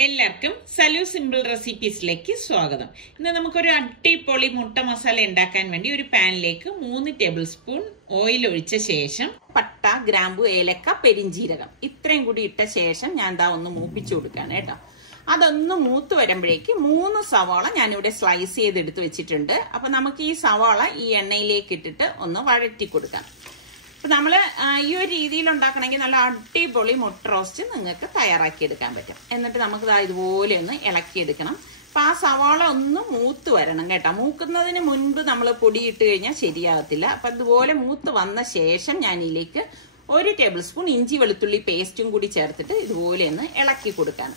എല്ലാവർക്കും സലു സിമ്പിൾ റെസിപ്പീസിലേക്ക് സ്വാഗതം. ഇന്ന് നമുക്കൊരു അടിപൊളി മുട്ട മസാല ഉണ്ടാക്കാൻ വേണ്ടി ഒരു പാനിലേക്ക് 3 ടേബിൾ സ്പൂൺ ഓയിൽ ഒഴിച്ച ശേഷം പട്ട, ഗ്രാമ്പു, ഏലക്ക, പെരിഞ്ചീരകം ഇത്രയും കൂടി ഇട്ട ശേഷം ഞാൻ ഒന്ന് മൂപ്പിച്ചു കൊടുക്കുകയാണ് കേട്ടോ. അതൊന്ന് മൂത്ത് വരുമ്പോഴേക്ക് 3 സവാള ഞാനിവിടെ സ്ലൈസ് ചെയ്തെടുത്ത് വെച്ചിട്ടുണ്ട്. അപ്പൊ നമുക്ക് ഈ സവാള ഈ എണ്ണയിലേക്ക് ഇട്ടിട്ട് ഒന്ന് വഴറ്റി കൊടുക്കാം. അപ്പൊ നമ്മള് ഈ ഒരു രീതിയിൽ ഉണ്ടാക്കണമെങ്കിൽ നല്ല അടിപൊളി മുട്ട റോസ്റ്റ് നിങ്ങൾക്ക് തയ്യാറാക്കിയെടുക്കാൻ പറ്റും. എന്നിട്ട് നമുക്ക് ഇതുപോലെ ഒന്ന് ഇളക്കിയെടുക്കണം. അപ്പൊ ആ സവാള ഒന്ന് മൂത്ത് വരണം കേട്ടോ. മൂക്കുന്നതിന് മുൻപ് നമ്മൾ പൊടിയിട്ട് കഴിഞ്ഞാൽ ശരിയാകത്തില്ല. അപ്പൊ അതുപോലെ മൂത്ത് വന്ന ശേഷം ഞാൻ ഇതിലേക്ക് 1 ടേബിൾ സ്പൂൺ ഇഞ്ചി വെളുത്തുള്ളി പേസ്റ്റും കൂടി ചേർത്തിട്ട് ഇതുപോലെ ഒന്ന് ഇളക്കി കൊടുക്കാണ്.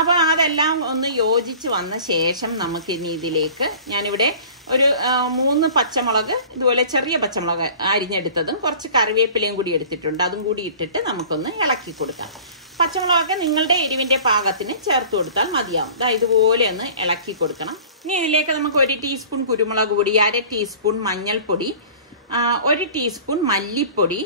അപ്പൊ അതെല്ലാം ഒന്ന് യോജിച്ച് വന്ന ശേഷം നമുക്ക് ഇനി ഇതിലേക്ക് ഞാനിവിടെ ഒരു 3 പച്ചമുളക്, ഇതുപോലെ ചെറിയ പച്ചമുളക് അരിഞ്ഞെടുത്തതും കുറച്ച് കറിവേപ്പിലയും കൂടി എടുത്തിട്ടുണ്ട്. അതും കൂടി ഇട്ടിട്ട് നമുക്കൊന്ന് ഇളക്കി കൊടുക്കാം. പച്ചമുളകൊക്കെ നിങ്ങളുടെ എരിവിന്റെ പാകത്തിന് ചേർത്ത് കൊടുത്താൽ മതിയാവും. ഇതുപോലെ ഒന്ന് ഇളക്കി കൊടുക്കണം. ഇനി ഇതിലേക്ക് നമുക്ക് 1 ടീസ്പൂൺ കുരുമുളക് പൊടി, 1/2 ടീസ്പൂൺ മഞ്ഞൾപ്പൊടി, 1 ടീസ്പൂൺ മല്ലിപ്പൊടി,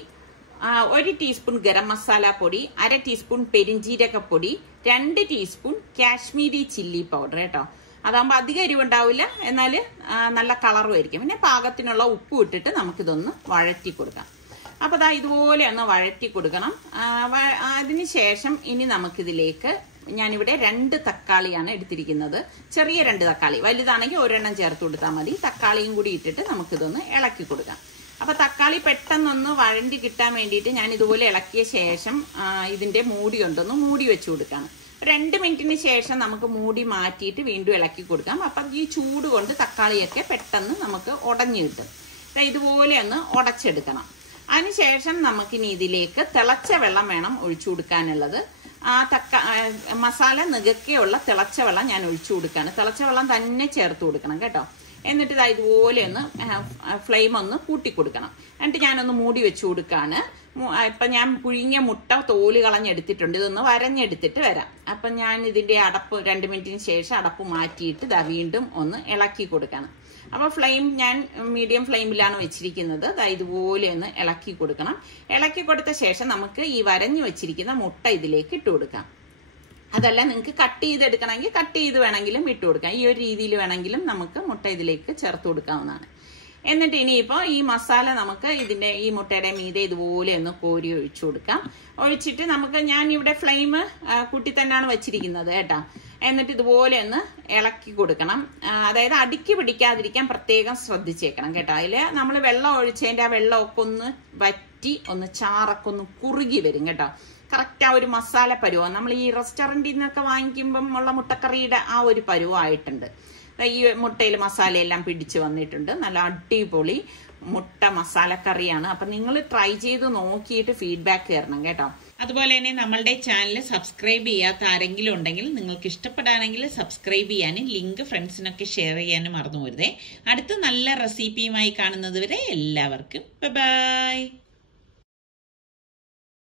1 ടീസ്പൂൺ ഗരം മസാല പൊടി, 1/2 ടീസ്പൂൺ പെരിഞ്ചീരകപ്പൊടി, 2 ടീസ്പൂൺ കാശ്മീരി ചില്ലി പൗഡർ കേട്ടോ. അതാകുമ്പോൾ അധികം എരിവുണ്ടാവില്ല, എന്നാൽ നല്ല കളറും ആയിരിക്കും. പിന്നെ പാകത്തിനുള്ള ഉപ്പ് ഇട്ടിട്ട് നമുക്കിതൊന്ന് വഴറ്റി കൊടുക്കാം. അപ്പോൾ ഇതുപോലെ ഒന്ന് വഴറ്റി കൊടുക്കണം. അതിനുശേഷം ഇനി നമുക്കിതിലേക്ക് ഞാനിവിടെ 2 തക്കാളിയാണ് എടുത്തിരിക്കുന്നത്. ചെറിയ 2 തക്കാളി, വലുതാണെങ്കിൽ ഒരെണ്ണം ചേർത്ത് കൊടുത്താൽ മതി. തക്കാളിയും കൂടി ഇട്ടിട്ട് നമുക്കിതൊന്ന് ഇളക്കി കൊടുക്കാം. അപ്പൊ തക്കാളി പെട്ടെന്നൊന്ന് വഴണ്ടി കിട്ടാൻ വേണ്ടിയിട്ട് ഞാൻ ഇതുപോലെ ഇളക്കിയ ശേഷം ഇതിന്റെ മൂടി കൊണ്ടൊന്ന് മൂടി വെച്ച് കൊടുക്കാം. 2 മിനിറ്റിന് ശേഷം നമുക്ക് മൂടി മാറ്റിയിട്ട് വീണ്ടും ഇളക്കി കൊടുക്കാം. അപ്പം ഈ ചൂട് കൊണ്ട് തക്കാളിയൊക്കെ പെട്ടെന്ന് നമുക്ക് ഉടഞ്ഞു കിട്ടും. ഇതുപോലെ ഒന്ന് ഉടച്ചെടുക്കണം. അതിനുശേഷം നമുക്കിനി ഇതിലേക്ക് തിളച്ച വെള്ളം വേണം ഒഴിച്ചു കൊടുക്കാനുള്ളത്. മസാല നികക്കെയുള്ള തിളച്ച വെള്ളം ഞാൻ ഒഴിച്ചു കൊടുക്കാണ്. തിളച്ച വെള്ളം തന്നെ ചേർത്ത് കൊടുക്കണം കേട്ടോ. എന്നിട്ട് ഇതുപോലെ ഒന്ന് ഫ്ലെയിം ഒന്ന് കൂട്ടി കൊടുക്കണം. എന്നിട്ട് ഞാനൊന്ന് മൂടി വെച്ച് കൊടുക്കാണ്. ഇപ്പൊ ഞാൻ പുഴുങ്ങിയ മുട്ട തോല് കളഞ്ഞെടുത്തിട്ടുണ്ട്. ഇതൊന്ന് വരഞ്ഞെടുത്തിട്ട് വരാം. അപ്പൊ ഞാൻ ഇതിന്റെ അടപ്പ് 2 മിനിറ്റിന് ശേഷം അടപ്പ് മാറ്റിയിട്ട് വീണ്ടും ഒന്ന് ഇളക്കി കൊടുക്കണം. അപ്പൊ ഫ്ലെയിം ഞാൻ മീഡിയം ഫ്ലെയിമിലാണ് വെച്ചിരിക്കുന്നത്. ഇതുപോലെ ഒന്ന് ഇളക്കി കൊടുക്കണം. ഇളക്കി കൊടുത്ത ശേഷം നമുക്ക് ഈ വരഞ്ഞു വെച്ചിരിക്കുന്ന മുട്ട ഇതിലേക്ക് ഇട്ട് കൊടുക്കാം. അതല്ല, നിങ്ങൾക്ക് കട്ട് ചെയ്തെടുക്കണമെങ്കിൽ കട്ട് ചെയ്ത് വേണമെങ്കിലും ഇട്ട് കൊടുക്കാം. ഈ ഒരു രീതിയിൽ വേണമെങ്കിലും നമുക്ക് മുട്ട ഇതിലേക്ക് ചേർത്ത് കൊടുക്കാവുന്നതാണ്. എന്നിട്ട് ഇനിയിപ്പോ ഈ മസാല നമുക്ക് ഈ മുട്ടയുടെ മീതെ ഇതുപോലെ ഒന്ന് കോരി ഒഴിച്ചു കൊടുക്കാം. ഒഴിച്ചിട്ട് ഞാൻ ഇവിടെ ഫ്ലെയിം കൂട്ടി തന്നെയാണ് വെച്ചിരിക്കുന്നത് കേട്ടോ. എന്നിട്ട് ഇതുപോലെ ഒന്ന് ഇളക്കി കൊടുക്കണം. അതായത് അടുക്കി പിടിക്കാതിരിക്കാൻ പ്രത്യേകം ശ്രദ്ധിച്ചേക്കണം കേട്ടോ. അതില് നമ്മൾ വെള്ളം ഒഴിച്ചതിന്റെ ആ വെള്ളമൊക്കെ ഒന്ന് വറ്റി ഒന്ന് ചാറൊക്കെ ഒന്ന് കുറുകി വരും കേട്ടോ. കറക്റ്റ് ആ ഒരു മസാല പരുവം നമ്മൾ ഈ റെസ്റ്റോറന്റിൽ നിന്നൊക്കെ വാങ്ങിക്കുമ്പം ഉള്ള മുട്ടക്കറിയുടെ ആ ഒരു പരുവമായിട്ടുണ്ട്. ഈ മുട്ടയിൽ മസാലയെല്ലാം പിടിച്ചു വന്നിട്ടുണ്ട്. നല്ല അടിപൊളി മുട്ട മസാലക്കറിയാണ്. അപ്പൊ നിങ്ങൾ ട്രൈ ചെയ്ത് നോക്കിയിട്ട് ഫീഡ്ബാക്ക് തരണം കേട്ടോ. അതുപോലെ തന്നെ നമ്മളുടെ ചാനൽ സബ്സ്ക്രൈബ് ചെയ്യാത്ത ആരെങ്കിലും ഉണ്ടെങ്കിൽ നിങ്ങൾക്ക് ഇഷ്ടപ്പെടാണെങ്കിൽ സബ്സ്ക്രൈബ് ചെയ്യാനും ലിങ്ക് ഫ്രണ്ട്സിനൊക്കെ ഷെയർ ചെയ്യാനും മറന്നു പോരുതേ. അടുത്ത നല്ല റെസിപ്പിയുമായി കാണുന്നത് വരെ എല്ലാവർക്കും ബൈ.